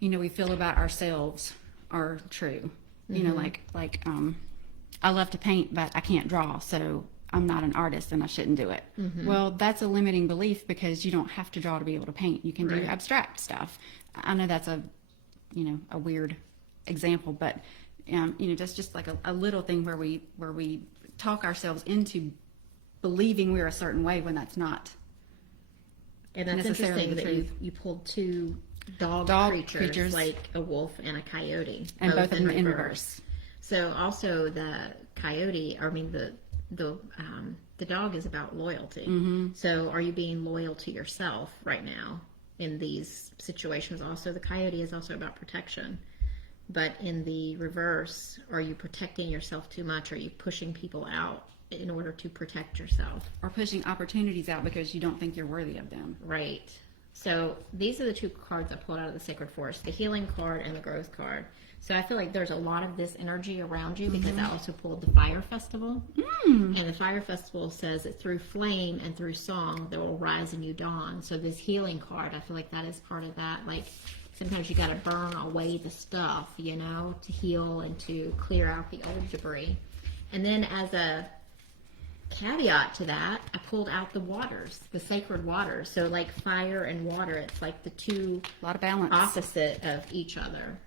we feel about ourselves are true. Like I love to paint, but I can't draw, so I'm not an artist and I shouldn't do it. Well, that's a limiting belief, because you don't have to draw to be able to paint. You can do abstract stuff. I know that's a weird example, but that's just like a little thing where we talk ourselves into believing we're a certain way when that's not. And that's necessarily interesting the that truth. you pulled 2 dog creatures, like a wolf and a coyote, And both of them in reverse. So also the coyote, the dog is about loyalty. So are you being loyal to yourself right now in these situations? Also, the coyote is also about protection. But in the reverse, are you protecting yourself too much? Are you pushing people out in order to protect yourself? Or pushing opportunities out because you don't think you're worthy of them. Right. So these are the two cards I pulled out of the Sacred Forest, the Healing card and the Growth card. So I feel like there's a lot of this energy around you because I also pulled the Fire Festival. And the Fire Festival says that through flame and through song, there will rise a new dawn. So this Healing card, I feel like that is part of that. Like sometimes you got to burn away the stuff, you know, to heal and to clear out the old debris. And then as a caveat to that, I pulled out the waters, the sacred waters. So like fire and water, it's like the two A lot of balance. opposite of each other.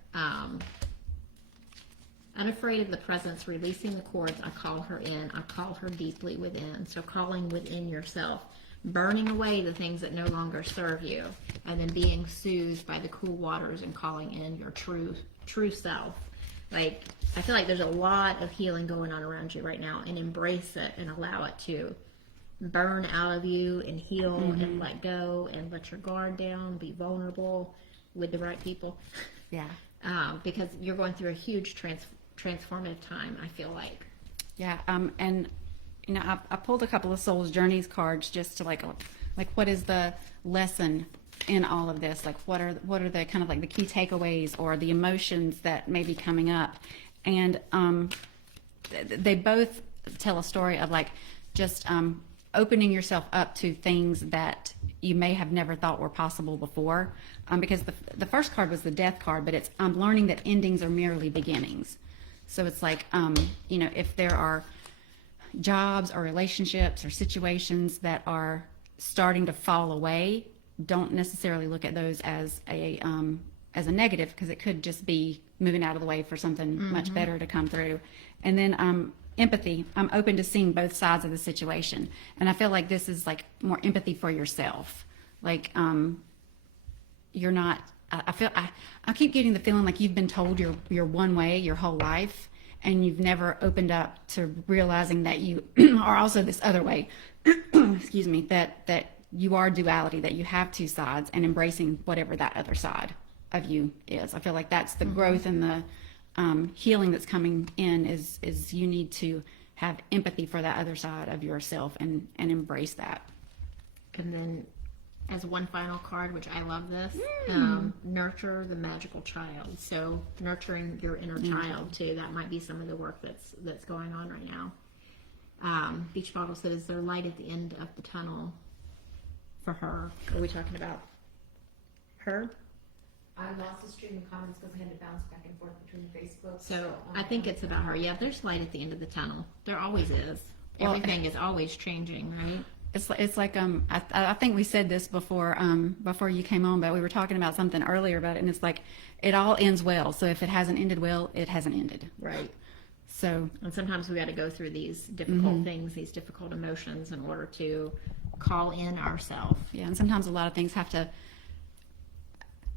Unafraid of the presence, releasing the cords, I call her in. I call her deeply within. So calling within yourself, burning away the things that no longer serve you, and then being soothed by the cool waters and calling in your true self. Like, I feel like there's a lot of healing going on around you right now, and embrace it and allow it to burn out of you and heal and let go and let your guard down, be vulnerable with the right people. Yeah. Because you're going through a huge transformative time, I feel like. Yeah. And, you know, I pulled a couple of Soul's Journeys cards just to like what is the lesson in all of this? Like what are the kind of like the key takeaways or the emotions that may be coming up? And they both tell a story of like just opening yourself up to things that you may have never thought were possible before. Because the first card was the Death card, but it's learning that endings are merely beginnings. So it's like, you know, if there are jobs or relationships or situations that are starting to fall away, don't necessarily look at those as a negative, because it could just be moving out of the way for something much better to come through. And then empathy. I'm open to seeing both sides of the situation, and I feel like this is like more empathy for yourself. Like you're not. I keep getting the feeling like you've been told you're one way your whole life, and you've never opened up to realizing that you are also this other way. Excuse me. That you are duality, that you have two sides, and embracing whatever that other side of you is. I feel like that's the growth and the healing that's coming in is you need to have empathy for that other side of yourself and embrace that. And then as one final card, which I love this, nurture the magical child. So nurturing your inner child too. That might be some of the work that's going on right now. BeachBoggle said, is there light at the end of the tunnel for her? Are we talking about her? I lost the stream of comments because I had to bounce back and forth between Facebook. So I think it's about her. Yeah, there's light at the end of the tunnel. There always is. Well, Everything is always changing, right? It's like I think we said this before you came on, but we were talking about something earlier about it, and it's like it all ends well. So if it hasn't ended well, it hasn't ended. Right. So And sometimes we got to go through these difficult things, these difficult emotions in order to call in ourselves. yeah, and sometimes a lot of things have to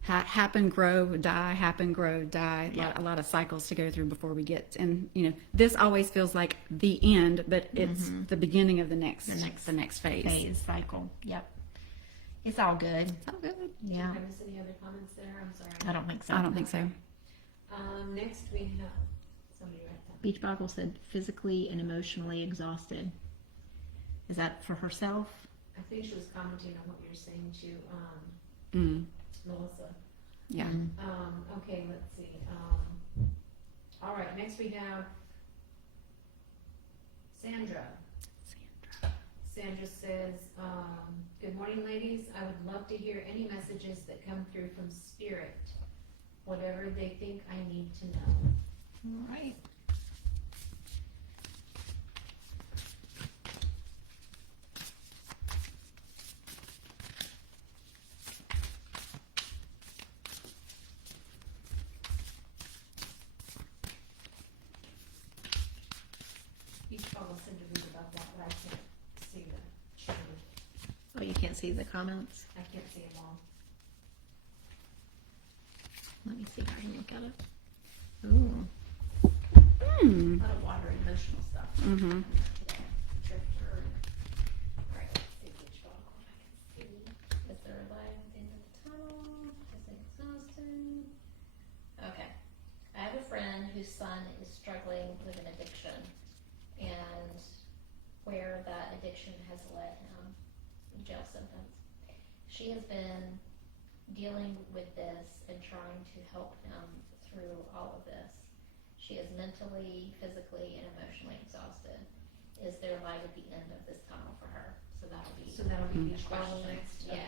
happen, grow, die, happen, grow, die. Yeah. A lot of cycles to go through before we get. And you know, this always feels like the end, but it's the beginning of the next phase. Cycle. Yep. It's all good. It's all good. Yeah. Did I miss any other comments there? I'm sorry. I don't think so. I don't think so. Next we have somebody right there. BeachBoggle said physically and emotionally exhausted. Is that for herself? I think she was commenting on what you're saying to Melissa. Yeah. Okay, let's see. All right, next we have Sandra. Sandra says, good morning, ladies. I would love to hear any messages that come through from Spirit, whatever they think I need to know. All right. BeachBoggle said to read about that, but I can't see the change. Oh, you can't see the comments? I can't see them all. Let me see if I can look at it. Ooh. A lot of water, emotional stuff. Mm-hmm. Drifter. All right, let's see BeachBoggle if I can see. Is there a light at the end of the tunnel? Is it exhausted? Okay. I whose son is struggling with an addiction and where that addiction has led him, jail sentence. She has been dealing with this and trying to help him through all of this. She is mentally, physically, and emotionally exhausted. Is there light at the end of this tunnel for her? So that'll be Beach Boggle next. Yeah. Okay.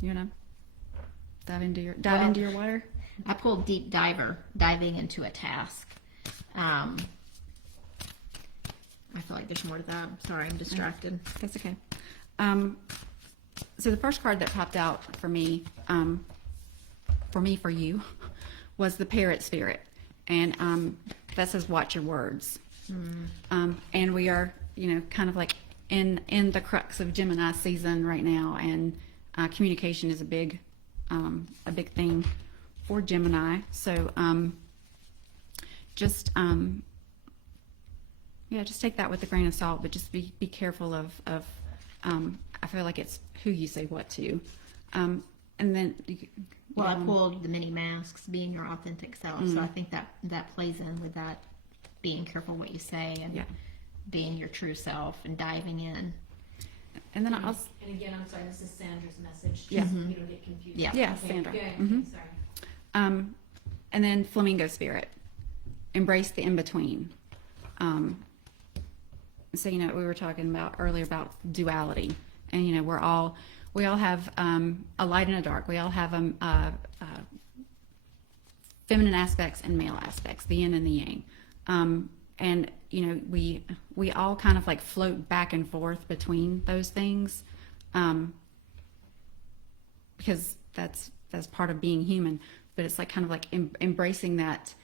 You wanna dive into your water? I pulled Deep Diver, diving into a task. I feel like there's more to that. Sorry, I'm distracted. That's okay. So the first card that popped out for you, was the Parrot Spirit. And that says, watch your words. And we are, kind of like in the crux of Gemini season right now. And communication is a big thing for Gemini. So just take that with a grain of salt, but just be careful of I feel like it's who you say what to. And then I pulled the mini masks, being your authentic self. So I think that plays in with that, being careful what you say and being your true self and diving in. And then And again, I'm sorry, this is Sandra's message. Yeah. So you don't get confused. Yeah. Yeah, Okay, Sandra. Good. Mhm. Sorry. And then Flamingo Spirit, embrace the in-between. So, we were talking about earlier about duality, and, we all have a light and a dark. We all have feminine aspects and male aspects, the yin and the yang. And, we all kind of like float back and forth between those things, because that's part of being human. But it's like kind of like embracing that.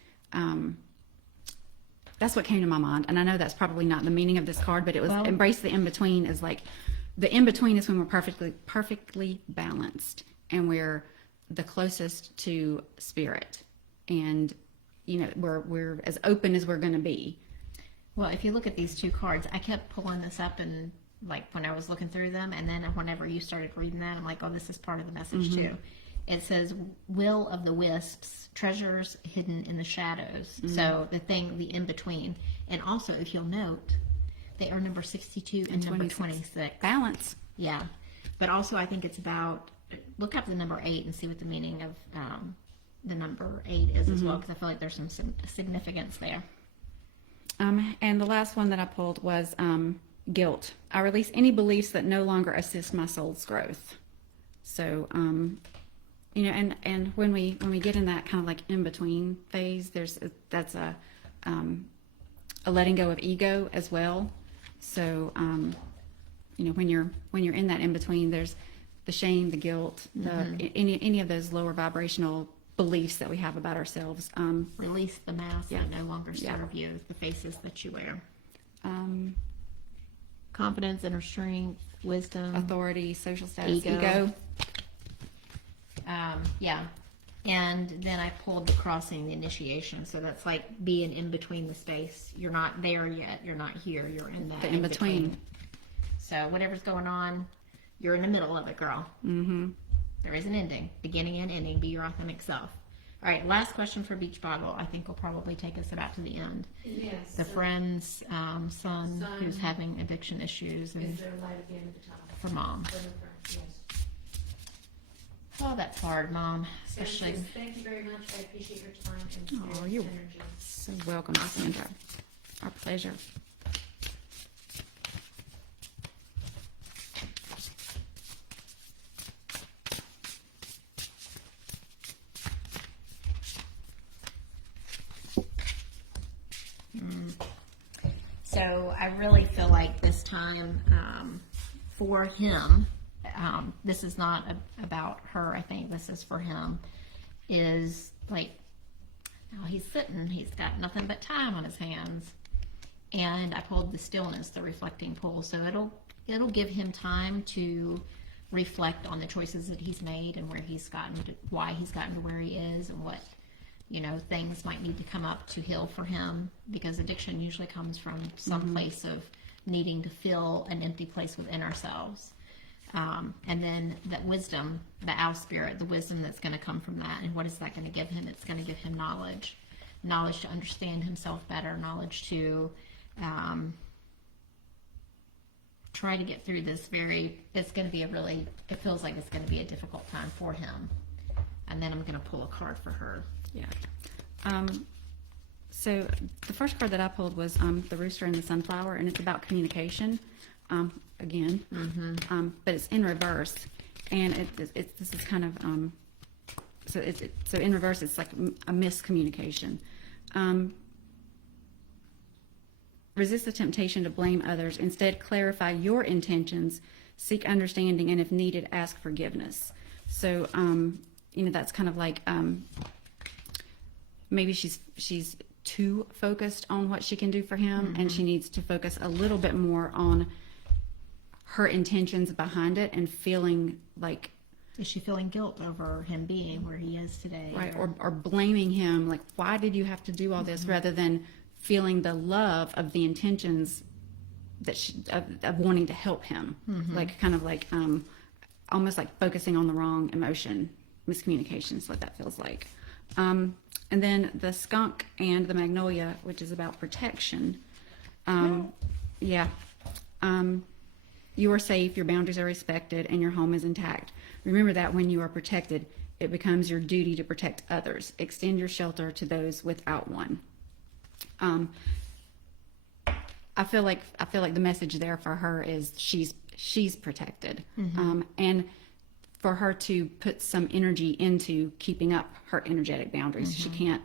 That's what came to my mind, and I know that's probably not the meaning of this card, but it was embrace the in-between. Is like the in-between is when we're perfectly balanced, and we're the closest to spirit, and we're as open as we're going to be. Well, if you look at these two cards, I kept pulling this up and like when I was looking through them, and then whenever you started reading that, I'm like, oh, this is part of the message too. It says, will of the wisps, treasures hidden in the shadows. So the in-between. And also, if you'll note, they are number 62 and number 26. Balance. Yeah. But also, I think it's about, look up the number 8 and see what the meaning of the number 8 is as well, because I feel like there's some significance there. And the last one that I pulled was guilt. I release any beliefs that no longer assist my soul's growth. So, and when we get in that kind of like in between phase, that's a letting go of ego as well. So, when you're in that in between, there's the shame, the guilt, any of those lower vibrational beliefs that we have about ourselves. Release the masks that no longer serve you, the faces that you wear. Confidence, inner strength, wisdom, Authority, social status, ego. And then I pulled the crossing, the initiation. So that's like being in between the space. You're not there yet. You're not here. You're in that The in between. So whatever's going on, you're in the middle of it, girl. There is an ending, beginning and ending. Be your authentic self. All right, last question for BeachBoggle. I think will probably take us about to the end. Yes. The friend's son who's having addiction issues, and Is there light at the end of the tunnel? for mom. For the friend, yes. Oh, that's hard, Mom. Especially. Thank you very much. I appreciate your time and spirit you're energy. so welcome, Sandra. Our pleasure. So I really feel like this time for him, this is not about her, I think this is for him, is like, now he's sitting, he's got nothing but time on his hands. And I pulled the stillness, the reflecting pull. So it'll give him time to reflect on the choices that he's made and where he's gotten to, why he's gotten to where he is, and what, things might need to come up to heal for him, because addiction usually comes from some place of needing to fill an empty place within ourselves. And then that wisdom, the owl spirit, the wisdom that's going to come from that. And what is that going to give him? It's going to give him knowledge to understand himself better, knowledge to try to get through this it's going to be it feels like it's going to be a difficult time for him. And then I'm going to pull a card for her. Yeah. So the first card that I pulled was the rooster and the sunflower, and it's about communication. Again, but it's in reverse, and this is kind of so in reverse, it's like a miscommunication. Resist the temptation to blame others. Instead, clarify your intentions, seek understanding, and if needed, ask forgiveness. So, that's kind of like maybe she's too focused on what she can do for him, and she needs to focus a little bit more on her intentions behind it and feeling like... Is she feeling guilt over him being where he is today? Right, or blaming him, like, why did you have to do all this, rather than feeling the love of the intentions that of wanting to help him. Like, kind of like, almost like focusing on the wrong emotion. Miscommunication is what that feels like. And then the skunk and the magnolia, which is about protection. You are safe, your boundaries are respected, and your home is intact. Remember that when you are protected, it becomes your duty to protect others. Extend your shelter to those without one. I feel like the message there for her is she's protected, and for her to put some energy into keeping up her energetic boundaries. She can't.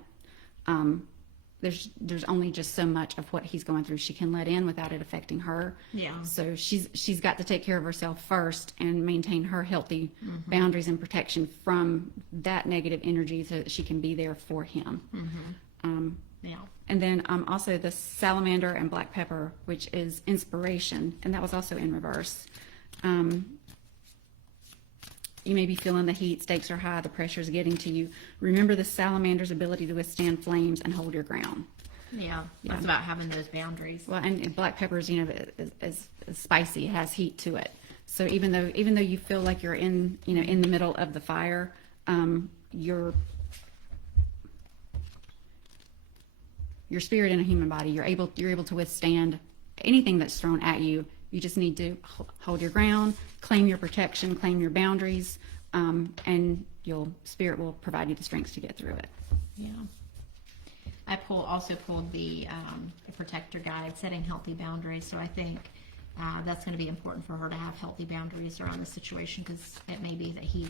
There's only just so much of what he's going through she can let in without it affecting her. Yeah. So she's got to take care of herself first and maintain her healthy boundaries and protection from that negative energy so that she can be there for him. And then also the salamander and black pepper, which is inspiration, and that was also in reverse. You may be feeling the heat, stakes are high, the pressure is getting to you. Remember the salamander's ability to withstand flames and hold your ground. Yeah, that's about having those boundaries. Well, and black pepper is, is spicy, it has heat to it. So even though you feel like you're in the middle of the fire, your spirit in a human body, you're able to withstand anything that's thrown at you. You just need to hold your ground, claim your protection, claim your boundaries, and your spirit will provide you the strength to get through it. Yeah. I also pulled the protector guide, setting healthy boundaries. So I think that's going to be important for her to have healthy boundaries around the situation, because it may be that he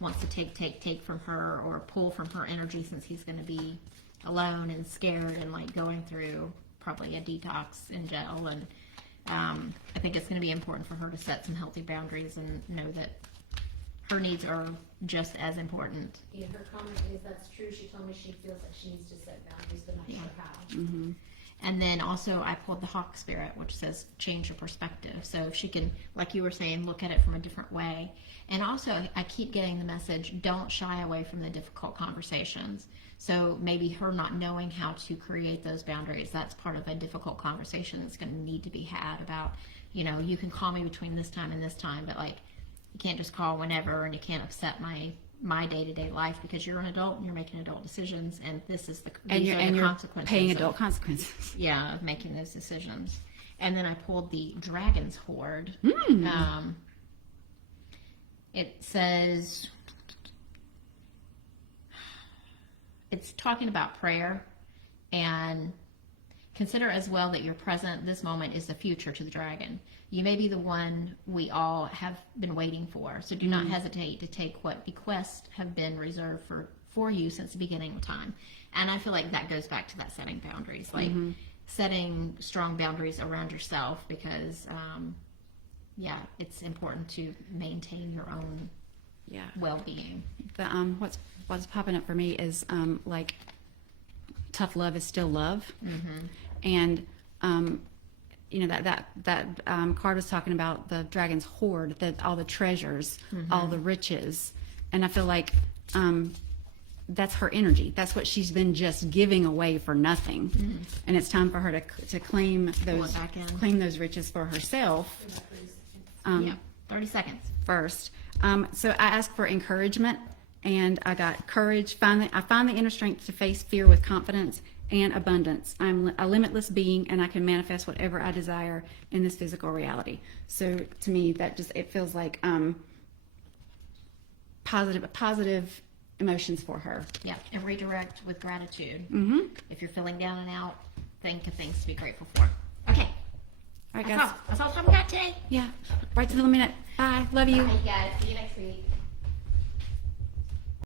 wants to take from her or pull from her energy, since he's going to be alone and scared and going through probably a detox in jail. And I think it's going to be important for her to set some healthy boundaries and know that her needs are just as important. Yeah, her comment is that's true. She told me she feels like she needs to set boundaries, but not sure how. And then also I pulled the hawk spirit, which says change your perspective. So if she can, like you were saying, look at it from a different way. And also I keep getting the message, don't shy away from the difficult conversations. So maybe her not knowing how to create those boundaries, that's part of a difficult conversation that's going to need to be had about, you can call me between this time and this time, but you can't just call whenever, and you can't upset my day-to-day life, because you're an adult and you're making adult decisions, and this is the consequences. Paying adult consequences. Yeah, of making those decisions. And then I pulled the Dragon's Hoard. It says, it's talking about prayer, and consider as well that your present, this moment, is the future to the dragon. You may be the one we all have been waiting for, so do not hesitate to take what bequests have been reserved for you since the beginning of time. And I feel like that goes back to that setting boundaries, setting strong boundaries around yourself, because it's important to maintain your own well-being. What's popping up for me is tough love is still love, and that card was talking about the dragon's hoard, all the treasures, all the riches, and I feel like that's her energy. That's what she's been just giving away for nothing, and it's time for her to claim those riches for herself. 30 seconds. First. So I asked for encouragement, and I got courage. I find the inner strength to face fear with confidence and abundance. I'm a limitless being, and I can manifest whatever I desire in this physical reality. So to me, it feels like positive emotions for her. Yeah, and redirect with gratitude. Mm-hmm. If you're feeling down and out, think of things to be grateful for. Okay. All right, That's guys. all. That's all time we got today. Yeah. Right to the minute. Bye. Love you. Bye, guys. See you next week.